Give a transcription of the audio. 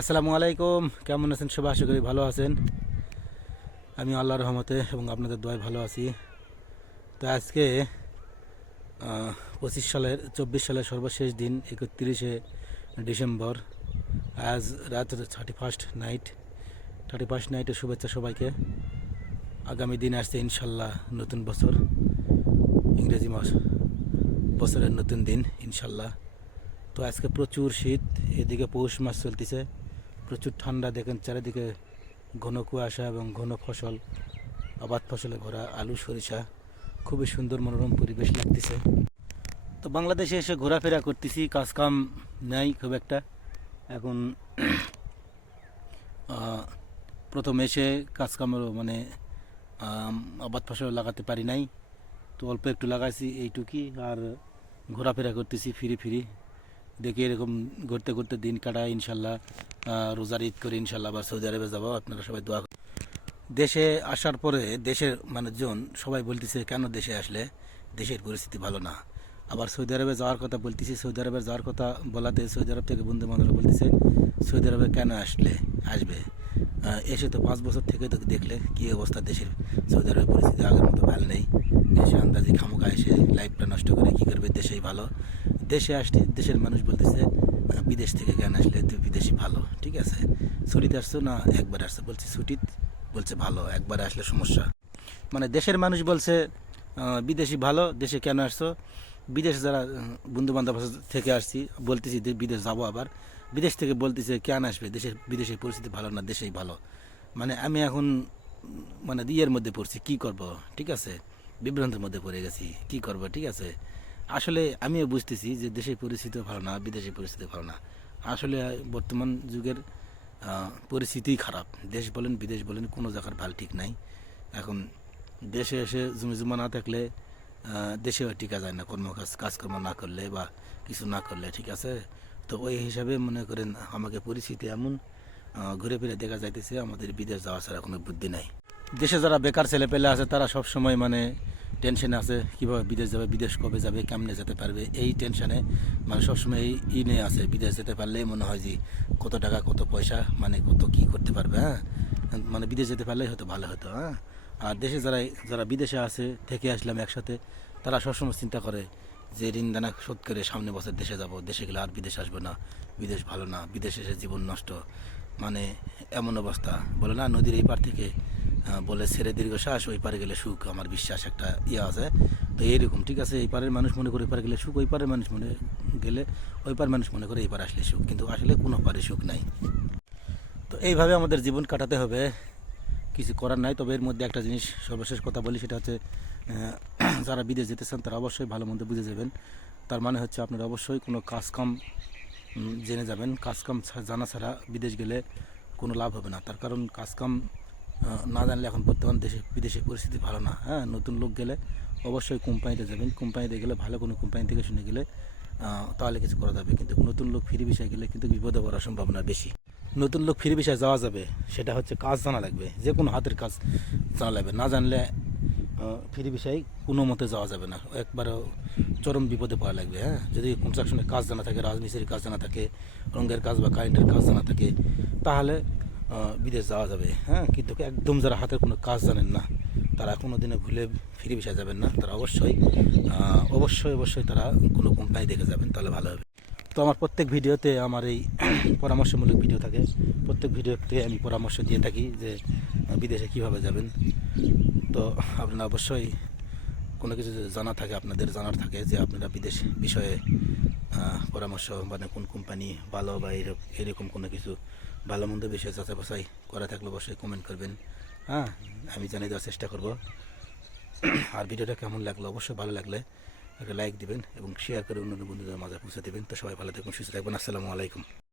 আসসালামু আলাইকুম। কেমন আছেন সবাই? আশা করি ভালো আছেন। আমি আল্লাহর রহমতে এবং আপনাদের দোয়ায় ভালো আছি। তো আজকে পঁচিশ সালের, চব্বিশ সালের সর্বশেষ দিন, একত্রিশে ডিসেম্বর। আজ রাত thirty first night thirty first নাইটের শুভেচ্ছা সবাইকে। আগামী দিন আসছে ইনশাল্লাহ নতুন বছর। ইংরেজি মাস, বছরের নতুন দিন ইনশাল্লাহ। তো আজকে প্রচুর শীত, এদিকে পৌষ মাস চলতেছে। প্রচুর ঠান্ডা, দেখেন চারিদিকে ঘন কুয়াশা এবং ঘন ফসল, আবাদ ফসলে ভরা আলু, সরিষা। খুবই সুন্দর মনোরম পরিবেশ লাগতেছে। তো বাংলাদেশে এসে ঘোরাফেরা করতেছি, কাজকাম নেই খুব একটা। এখন প্রথম এসে কাজকামেরও মানে আবাদ ফসল লাগাতে পারি নাই। তো অল্প একটু লাগাইছি এইটুকুই আর ঘোরাফেরা করতেছি ফিরি ফিরি। দেখি এরকম ঘুরতে ঘুরতে দিন কাটায়, ইনশাল্লাহ রোজার ঈদ করে ইনশাল্লাহ আবার সৌদি আরবে যাব। আপনারা সবাই দোয়া দেশে আসার পরে দেশের মানুষজন সবাই বলতেছে, কেন দেশে আসলে? দেশের পরিস্থিতি ভালো না। আবার সৌদি আরবে যাওয়ার কথা বলতেছি, সৌদি আরবে যাওয়ার কথা বলাতে সৌদি আরব থেকে বন্ধু বান্ধবরা বলতেছে, সৌদি আরবে কেন আসলে? আসবে? এসে তো পাঁচ বছর থেকে তো দেখলে কী অবস্থা দেশের সৌদি আরবের পরিস্থিতি, আগের মতো ভালো নেই। এসে আন্দাজি খামোকা এসে লাইফটা নষ্ট করে কী করবে? দেশেই ভালো। দেশে আসতে, দেশের মানুষ বলতেছে বিদেশ থেকে কেন আসলে বিদেশি ভালো, ঠিক আছে? ছুটিতে আসছো না, একবার আসছো? বলছি ছুটি বলছে, ভালো, একবার আসলে সমস্যা। মানে দেশের মানুষ বলছে বিদেশি ভালো, দেশে কেন আসছো? বিদেশে যারা বন্ধু বান্ধব থেকে আসছি, বলতেছি বিদেশ যাব আবার। বিদেশ থেকে বলতেছে, কেন আসবে? দেশের, বিদেশের পরিস্থিতি ভালো না, দেশেই ভালো? মানে আমি এখন মানে ইয়ের মধ্যে পড়ছি, কি করব, ঠিক আছে? বিভ্রান্তের মধ্যে পড়ে গেছি, কি করব, ঠিক আছে? আসলে আমিও বুঝতেছি যে দেশের পরিস্থিতি ভালো না, বিদেশের পরিস্থিতি ভালো না। আসলে বর্তমান যুগের পরিস্থিতিই খারাপ। দেশ বলেন, বিদেশ বলেন, কোনো জায়গার ভালো ঠিক নাই। এখন দেশে এসে জমি জমা না থাকলে দেশেও টিকা যায় না। কর্ম কাজ কাজকর্ম না করলে বা কিছু না করলে, ঠিক আছে? তো ওই হিসাবে মনে করেন আমাকে পরিস্থিতি এমন ঘুরে ফিরে দেখা যাইতেছে, আমাদের বিদেশ যাওয়া ছাড়া কোনো বুদ্ধি নাই। দেশে যারা বেকার ছেলে পেলে আছে, তারা সব সময় মানে টেনশনে আছে, কীভাবে বিদেশ যাবে, বিদেশ কবে যাবে, কেমনে যেতে পারবে, এই টেনশনে মানে সবসময় ই নিয়ে আছে, বিদেশ যেতে পারলে মনে হয় যে কত টাকা, কত পয়সা মানে কত কি করতে পারবে হ্যাঁ? মানে বিদেশ যেতে পারলেই হয়তো ভালো হতো হ্যাঁ? আর দেশে যারা যারা বিদেশে আছে, থেকে আসলাম একসাথে, তারা সবসময় চিন্তা করে যে ঋণ দানা শোধ করে সামনে বছর দেশে যাব, দেশে গেলে আর বিদেশ আসব না, বিদেশ ভালো না, বিদেশে এসে জীবন নষ্ট। মানে এমন অবস্থা, বলে না, নদীর এই পার থেকে বলে ছেড়ে দীর্ঘশ্বাস, ওই পারে গেলে সুখ, আমার বিশ্বাস একটা ইয়ে আছে। তো এইরকম, ঠিক আছে? এই পারের মানুষ মনে করে ওই পারে গেলে সুখ, ওই পারের মানুষ মনে গেলে, ওই পার মানুষ মনে করে এই পারে আসলে সুখ, কিন্তু আসলে কোনো পারে সুখ নাই। তো এইভাবে আমাদের জীবন কাটাতে হবে। কিছু করার নাই, তবে এর মধ্যে একটা জিনিস সর্বশেষ কথা বলি, সেটা হচ্ছে যারা বিদেশ যেতে চান, তারা অবশ্যই ভালো মন্দ বুঝে যাবেন। তার মানে হচ্ছে আপনারা অবশ্যই কোনো কাজকাম জেনে যাবেন। কাজকাম জানা ছাড়া বিদেশ গেলে কোনো লাভ হবে না। তার কারণ কাজকাম না জানলে এখন বর্তমান দেশে, বিদেশে পরিস্থিতি ভালো না হ্যাঁ? নতুন লোক গেলে অবশ্যই কোম্পানিতে যাবেন। কোম্পানিতে গেলে ভালো কোনো কোম্পানি থেকে শুনে গেলে তাহলে কিছু করা যাবে। কিন্তু নতুন লোক ফিরে বিষয়ে গেলে কিন্তু বিপদে পড়ার সম্ভাবনা বেশি। নতুন লোক ফিরে বিষয়ে যাওয়া যাবে, সেটা হচ্ছে কাজ জানা লাগবে। যে কোনো হাতের কাজ জানা লাগবে। না জানলে ফিরে বিষয়ে কোনো মতে যাওয়া যাবে না। একবার চরম বিপদে পড়া লাগবে হ্যাঁ? যদি কনস্ট্রাকশনের কাজ জানা থাকে, রাজমিস্ত্রির কাজ জানা থাকে, রঙের কাজ বা কারেন্টের কাজ জানা থাকে, তাহলে বিদেশ যাওয়া যাবে হ্যাঁ? কিন্তু একদম যারা হাতের কোনো কাজ জানেন না, তারা কোনো দিনে ভুলে ফিরে বিষয়ে যাবেন না, তারা অবশ্যই অবশ্যই অবশ্যই তারা কোনো কোম্পানি দেখে যাবেন, তাহলে ভালো হবে। তো আমার প্রত্যেক ভিডিওতে আমার এই পরামর্শমূলক ভিডিও থাকে। প্রত্যেক ভিডিওতে আমি পরামর্শ দিয়ে থাকি যে বিদেশে কীভাবে যাবেন। তো আপনারা অবশ্যই কোনো কিছু জানা থাকে, আপনাদের জানার থাকে যে আপনারা বিদেশ বিষয়ে পরামর্শ মানে কোন কোম্পানি ভালো বা এরকম কোনো কিছু ভালো মন্দ বিষয়ে যাচাই বাছাই করা থাকলে অবশ্যই কমেন্ট করবেন। হ্যাঁ আমি জানিয়ে দেওয়ার চেষ্টা করব। আর ভিডিওটা কেমন লাগল? অবশ্যই ভালো লাগলে একটা লাইক দিবেন এবং শেয়ার করে অন্য বন্ধুদের মাঝে পৌঁছে দেবেন। তো সবাই ভালো থাকুন, সুস্থ থাকবেন আসসালামু আলাইকুম।